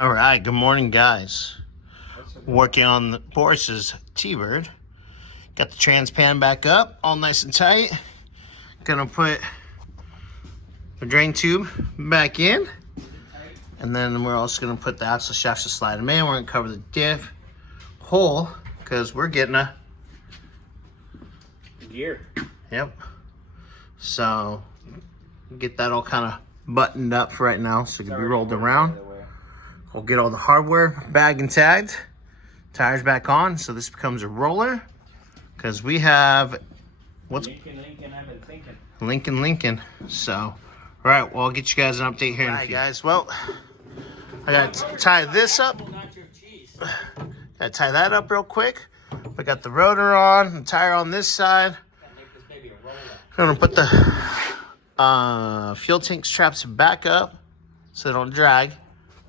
All right, good morning, guys. Working on Boris's T-Bird. Got the trans pan back up, all nice and tight. Gonna put the drain tube back in. And then we're also gonna put the axle shafts to slide them in. We're gonna cover the diff hole because we're getting a gear. Yep. So get that all kind of buttoned up for right now so it can be rolled around. We'll get all the hardware bagged and tagged, tires back on, so this becomes a roller. Because we have what's Lincoln, I've been thinking. Lincoln. So, all right, well, I'll get you guys an update here in a few. Guys, well, I got to tie this up. Got to tie that up real quick. We got the rotor on, the tire on this side. I'm gonna put the fuel tank straps back up so they don't drag.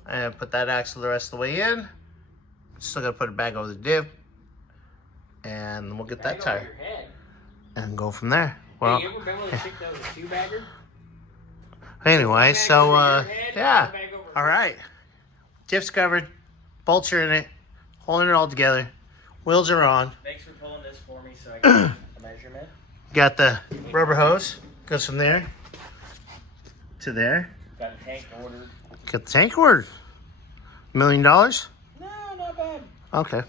And put that axle the rest of the way in. Still gotta put it back over the diff. And we'll get that tire. And go from there. Well, hey, you ever been able to stick those a two-bagger? Anyway, so yeah. All right. Diff's covered. Bolts are in it. Holding it all together. Wheels are on. Thanks for pulling this for me so I can get a measurement. Got the rubber hose. Goes from there to there. Got a tank ordered. Got the tank ordered. $1 million? No, not bad. Okay.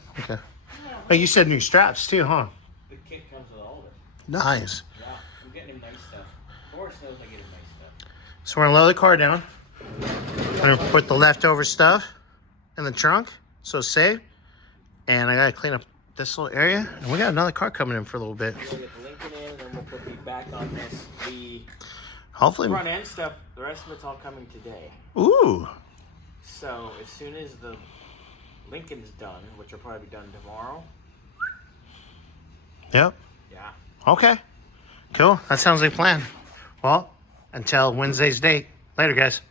Well, you said new straps too, huh? The kit comes with all of it. Nice. Yeah, I'm getting him nice stuff. Boris knows I get him nice stuff. So we're gonna load the car down. We're gonna put the leftover stuff in the trunk, so it's safe. And I gotta clean up this little area. And we got another car coming in for a little bit. We'll get the Lincoln in, and then we'll put the back on this. The hopefully front end stuff, the rest of it's all coming today. Ooh. So as soon as the Lincoln's done, which will probably be done tomorrow. Yep. Yeah. Okay. Cool. That sounds like a plan. Well, until Wednesday's date. Later, guys.